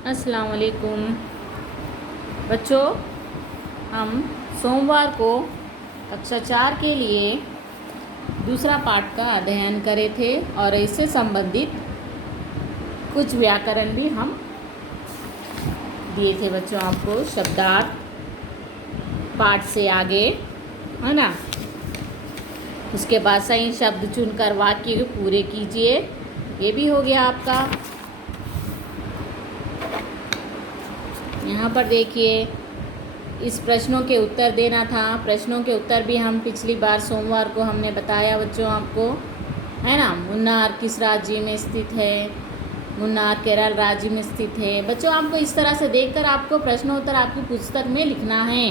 अस्सलाम वालेकुम बच्चों। हम सोमवार को कक्षा 4 के लिए दूसरा पाठ का अध्ययन करे थे और इससे संबंधित कुछ व्याकरण भी हम दिए थे बच्चों आपको। शब्दार्थ पाठ से आगे है ना। उसके बाद सही शब्द चुनकर वाक्य पूरे कीजिए, ये भी हो गया आपका। यहाँ पर देखिए, इस प्रश्नों के उत्तर देना था। प्रश्नों के उत्तर भी हम पिछली बार सोमवार को हमने बताया बच्चों आपको, है ना। मुन्नार किस राज्य में स्थित है? मुन्नार केरल राज्य में स्थित है। बच्चों आपको इस तरह से देखकर आपको प्रश्नोत्तर आपकी पुस्तक में लिखना है।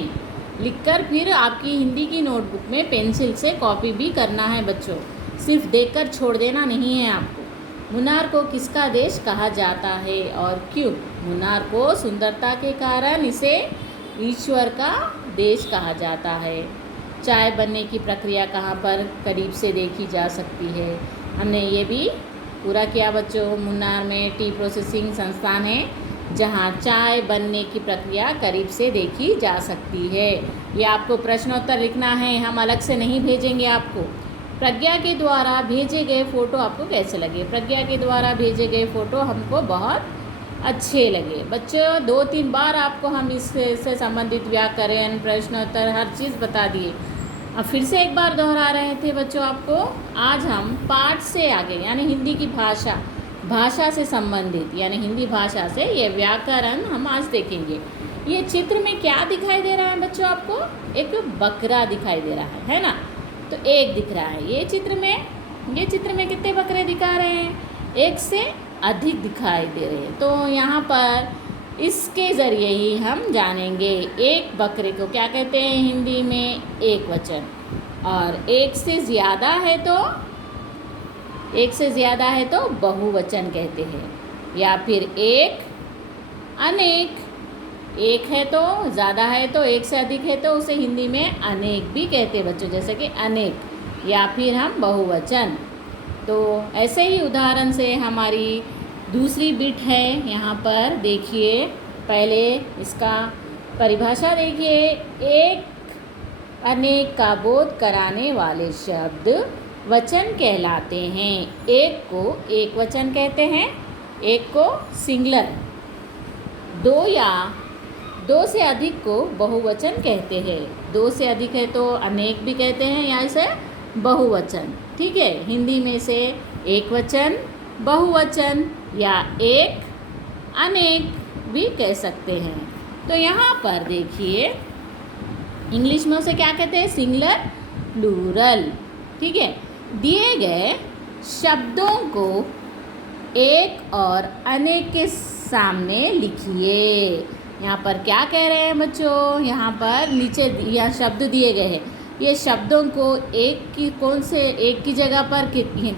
लिखकर फिर आपकी हिंदी की नोटबुक में पेंसिल से कॉपी भी करना है बच्चों। सिर्फ देखकर छोड़ देना नहीं है आपको। मुन्नार को किसका देश कहा जाता है और क्यों? मुन्नार को सुंदरता के कारण इसे ईश्वर का देश कहा जाता है। चाय बनने की प्रक्रिया कहाँ पर करीब से देखी जा सकती है? हमने ये भी पूरा किया बच्चों। मुन्नार में टी प्रोसेसिंग संस्थान है जहाँ चाय बनने की प्रक्रिया करीब से देखी जा सकती है। ये आपको प्रश्नोत्तर लिखना है, हम अलग से नहीं भेजेंगे आपको। प्रज्ञा के द्वारा भेजे गए फ़ोटो आपको कैसे लगे? प्रज्ञा के द्वारा भेजे गए फ़ोटो हमको बहुत अच्छे लगे बच्चों। 2-3 बार आपको हम इससे संबंधित व्याकरण, प्रश्नोत्तर, हर चीज़ बता दिए। अब फिर से एक बार दोहरा रहे थे बच्चों आपको। आज हम पाठ से आगे यानी हिंदी की भाषा से संबंधित यानी हिंदी भाषा से ये व्याकरण हम आज देखेंगे। ये चित्र में क्या दिखाई दे रहा है बच्चों आपको? एक बकरा दिखाई दे रहा है ना। तो एक दिख रहा है। ये चित्र में कितने बकरे दिखा रहे हैं? एक से अधिक दिखाई दे रहे हैं। तो यहाँ पर इसके ज़रिए ही हम जानेंगे एक बकरे को क्या कहते हैं हिंदी में? एक वचन। और एक से ज़्यादा है तो बहुवचन कहते हैं, या फिर एक, अनेक। एक है तो ज़्यादा है तो एक से अधिक है तो उसे हिंदी में अनेक भी कहते हैं बच्चों, जैसे कि अनेक, या फिर हम बहुवचन। तो ऐसे ही उदाहरण से हमारी दूसरी बिट है। यहाँ पर देखिए, पहले इसका परिभाषा देखिए। एक अनेक का बोध कराने वाले शब्द वचन कहलाते हैं। एक को एक वचन कहते हैं, एक को सिंगुलर। दो से अधिक को बहुवचन कहते हैं। दो से अधिक है तो अनेक भी कहते हैं या इसे बहुवचन। ठीक है, हिंदी में से एक वचन, बहुवचन या एक, अनेक भी कह सकते हैं। तो यहाँ पर देखिए, इंग्लिश में उसे क्या कहते हैं? Singular, plural. ठीक है, दिए गए शब्दों को एक और अनेक के सामने लिखिए। यहाँ पर क्या कह रहे हैं बच्चों? यहाँ पर नीचे यह शब्द दिए गए हैं। ये शब्दों को एक की जगह पर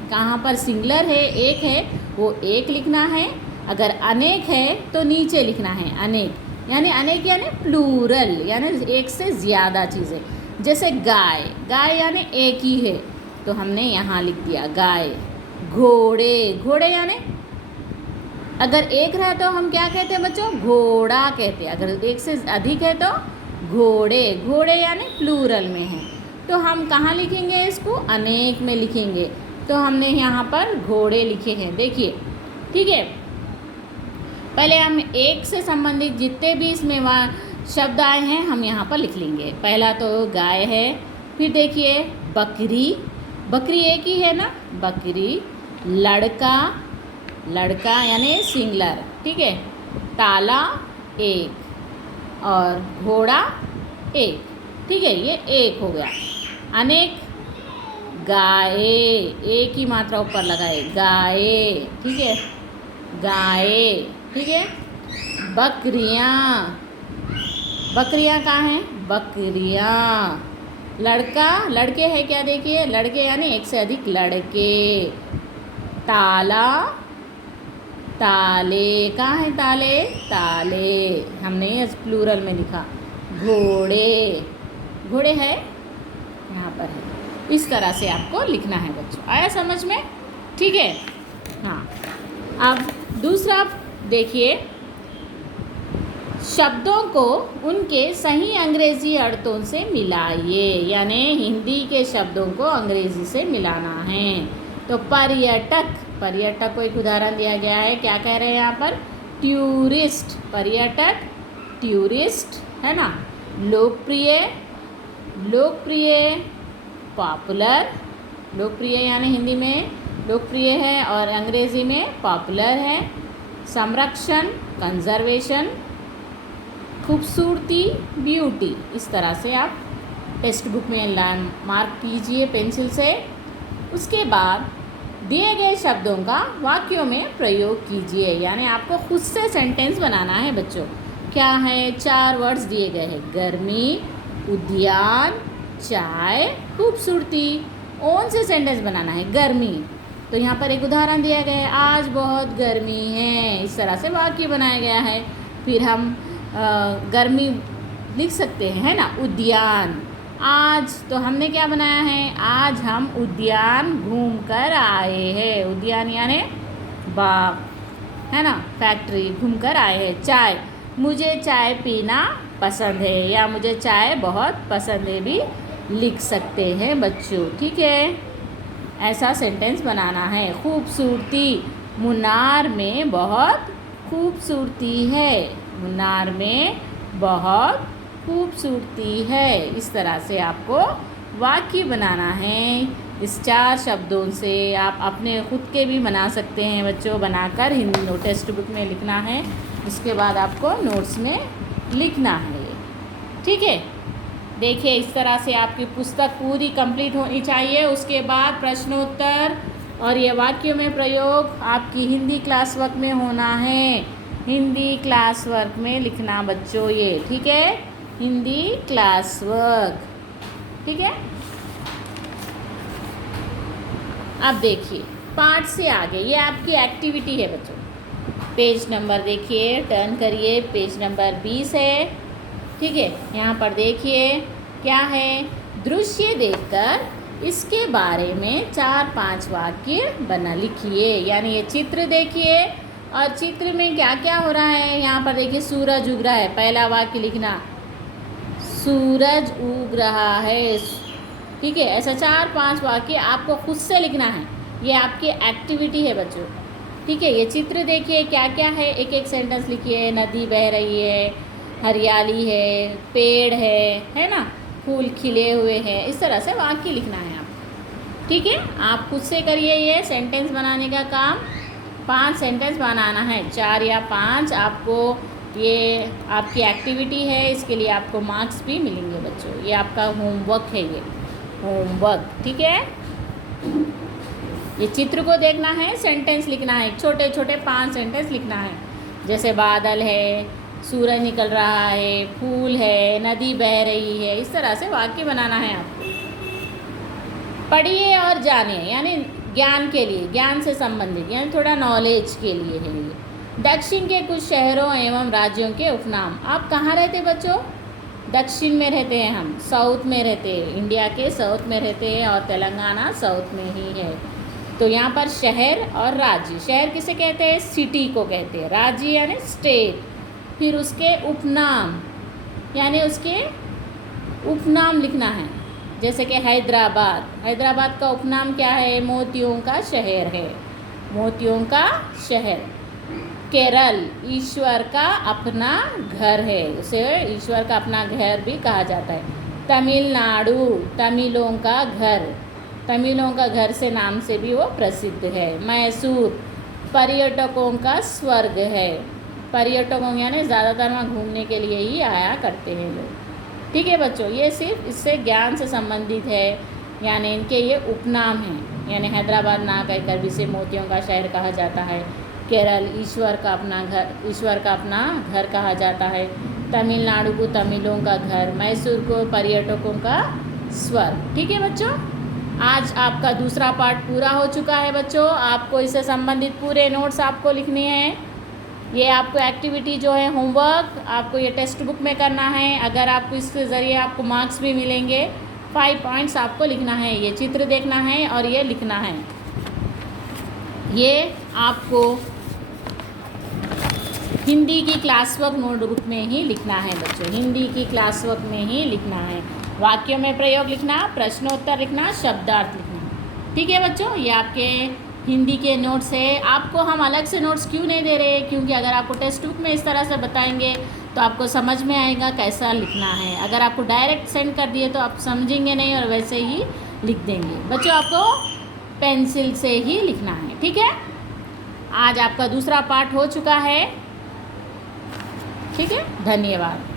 कहाँ पर सिंगुलर है, एक है, वो एक लिखना है। अगर अनेक है तो नीचे लिखना है अनेक। यानी अनेक यानी प्लूरल, यानी एक से ज़्यादा चीज़ें। जैसे गाय यानी एक ही है तो हमने यहाँ लिख दिया गाय। घोड़े यानी अगर एक रहे तो हम क्या कहते हैं बच्चों? घोड़ा कहते हैं। अगर एक से अधिक है तो घोड़े यानी प्लूरल में है। तो हम कहाँ लिखेंगे इसको? अनेक में लिखेंगे। तो हमने यहाँ पर घोड़े लिखे हैं, देखिए। ठीक है, पहले हम एक से संबंधित जितने भी इसमें शब्द आए हैं हम यहाँ पर लिख लेंगे। पहला तो गाय है, फिर देखिए बकरी एक ही है ना, बकरी। लड़का यानी सिंगुलर। ठीक है, ताला एक और घोड़ा एक। ठीक है, ये एक हो गया। अनेक गाय, एक ही मात्रा ऊपर लगाए, गाय। ठीक है, गाय। ठीक है, बकरियाँ कहाँ हैं? बकरियाँ। लड़के हैं क्या? देखिए, लड़के यानी एक से अधिक लड़के। ताले कहाँ हैं? ताले हमने इस प्लूरल में लिखा। घोड़े है, यहाँ पर है। इस तरह से आपको लिखना है बच्चों। आया समझ में? ठीक है। हाँ, अब दूसरा देखिए, शब्दों को उनके सही अंग्रेजी अर्थों से मिलाइए, यानी हिंदी के शब्दों को अंग्रेजी से मिलाना है। तो पर्यटक, पर्यटक को एक उदाहरण दिया गया है, क्या कह रहे हैं यहाँ पर, टूरिस्ट, पर्यटक टूरिस्ट है ना। लोकप्रिय, लोकप्रिय पॉपुलर, लोकप्रिय यानी हिंदी में लोकप्रिय है और अंग्रेजी में पॉपुलर है। संरक्षण कंजर्वेशन, खूबसूरती ब्यूटी। इस तरह से आप टेक्स्ट बुक में मार्क कीजिए पेंसिल से। उसके बाद दिए गए शब्दों का वाक्यों में प्रयोग कीजिए, यानी आपको खुद से सेंटेंस बनाना है बच्चों। क्या है, 4 वर्ड्स दिए गए हैं, गर्मी, उद्यान, चाय, खूबसूरती। कौन से सेंटेंस बनाना है, गर्मी। तो यहाँ पर एक उदाहरण दिया गया है, आज बहुत गर्मी है। इस तरह से वाक्य बनाया गया है। फिर हम गर्मी लिख सकते हैं, है ना। उद्यान, आज तो हमने क्या बनाया है, आज हम उद्यान घूम कर आए हैं। उद्यान यानी बाग, है ना, फैक्ट्री, घूम कर आए हैं। चाय, मुझे चाय पीना पसंद है, या मुझे चाय बहुत पसंद है भी लिख सकते हैं बच्चों, ठीक है। ऐसा सेंटेंस बनाना है। खूबसूरती, मुन्नार में बहुत खूबसूरती है, मुन्नार में बहुत खूबसूरती है। इस तरह से आपको वाक्य बनाना है। इस 4 शब्दों से आप अपने खुद के भी बना सकते हैं बच्चों, बनाकर हिंदी टेक्स्ट बुक में लिखना है। इसके बाद आपको नोट्स में लिखना है, ठीक है। देखिए, इस तरह से आपकी पुस्तक पूरी कंप्लीट होनी चाहिए। उसके बाद प्रश्नोत्तर और ये वाक्यों में प्रयोग आपकी हिंदी क्लास वर्क में होना है। हिंदी क्लास वर्क में लिखना बच्चों ये, ठीक है, हिंदी क्लास वर्क, ठीक है। अब देखिए पाठ से आगे, ये आपकी एक्टिविटी है बच्चों। पेज नंबर देखिए, टर्न करिए, पेज नंबर 20 है, ठीक है। यहाँ पर देखिए क्या है, दृश्य देखकर इसके बारे में 4-5 वाक्य बना लिखिए। यानी ये चित्र देखिए और चित्र में क्या क्या हो रहा है। यहाँ पर देखिए सूरज उग रहा है, पहला वाक्य लिखना, सूरज उग रहा है, ठीक है। ऐसा 4-5 वाक्य आपको खुद से लिखना है। ये आपकी एक्टिविटी है बच्चों, ठीक है। ये चित्र देखिए क्या क्या है, एक एक सेंटेंस लिखिए। नदी बह रही है, हरियाली है, पेड़ है ना, फूल खिले हुए हैं। इस तरह से वाक्य लिखना है आपको, ठीक है। आप खुद से करिए ये सेंटेंस बनाने का काम। 5 सेंटेंस बनाना है, 4 या 5। आपको ये आपकी एक्टिविटी है, इसके लिए आपको मार्क्स भी मिलेंगे बच्चों। ये आपका होमवर्क है, ये होमवर्क, ठीक है। ये चित्र को देखना है, सेंटेंस लिखना है, छोटे छोटे 5 सेंटेंस लिखना है। जैसे बादल है, सूरज निकल रहा है, फूल है, नदी बह रही है। इस तरह से वाक्य बनाना है आपको। पढ़िए और जानिए, यानी ज्ञान के लिए, ज्ञान से संबंधित, यानी थोड़ा नॉलेज के लिए है ये। दक्षिण के कुछ शहरों एवं राज्यों के उपनाम। आप कहाँ रहते बच्चों, दक्षिण में रहते हैं हम, साउथ में रहते हैं, इंडिया के साउथ में रहते हैं और तेलंगाना साउथ में ही है। तो यहाँ पर शहर और राज्य, शहर किसे कहते हैं, सिटी को कहते हैं, राज्य यानी स्टेट। फिर उसके उपनाम, यानी उसके उपनाम लिखना है। जैसे कि हैदराबाद, हैदराबाद का उपनाम क्या है, मोतियों का शहर है, मोतियों का शहर। केरल, ईश्वर का अपना घर है, उसे ईश्वर का अपना घर भी कहा जाता है। तमिलनाडु, तमिलों का घर, तमिलों का घर से नाम से भी वो प्रसिद्ध है। मैसूर, पर्यटकों का स्वर्ग है, पर्यटकों यानी ज़्यादातर वहाँ घूमने के लिए ही आया करते हैं लोग, ठीक है बच्चों। ये सिर्फ इससे ज्ञान से संबंधित है, यानी इनके ये उपनाम हैं। यानी हैदराबाद ना कहकर भी इसे मोतियों का शहर कहा जाता है। केरल, ईश्वर का अपना घर, ईश्वर का अपना घर कहा जाता है। तमिलनाडु को तमिलों का घर, मैसूर को पर्यटकों का स्वर्ग, ठीक है बच्चों। आज आपका दूसरा पार्ट पूरा हो चुका है बच्चों। आपको इससे संबंधित पूरे नोट्स आपको लिखने हैं। ये आपको एक्टिविटी जो है होमवर्क, आपको ये टेक्स्ट बुक में करना है। अगर आपको इसके ज़रिए आपको मार्क्स भी मिलेंगे। 5 पॉइंट्स आपको लिखना है, ये चित्र देखना है और ये लिखना है। ये आपको हिंदी की क्लास वर्क नोटबुक में ही लिखना है बच्चों, हिंदी की क्लास वर्क में ही लिखना है। वाक्यों में प्रयोग लिखना, प्रश्नोत्तर लिखना, शब्दार्थ लिखना। ठीक है बच्चों, ये आपके हिंदी के नोट्स है। आपको हम अलग से नोट्स क्यों नहीं दे रहे, क्योंकि अगर आपको टेक्स्ट बुक में इस तरह से बताएंगे तो आपको समझ में आएगा कैसा लिखना है। अगर आपको डायरेक्ट सेंड कर दिए तो आप समझेंगे नहीं और वैसे ही लिख देंगे। बच्चों आपको पेंसिल से ही लिखना है। ठीक है, आज आपका दूसरा पार्ट हो चुका है। ठीक है, धन्यवाद।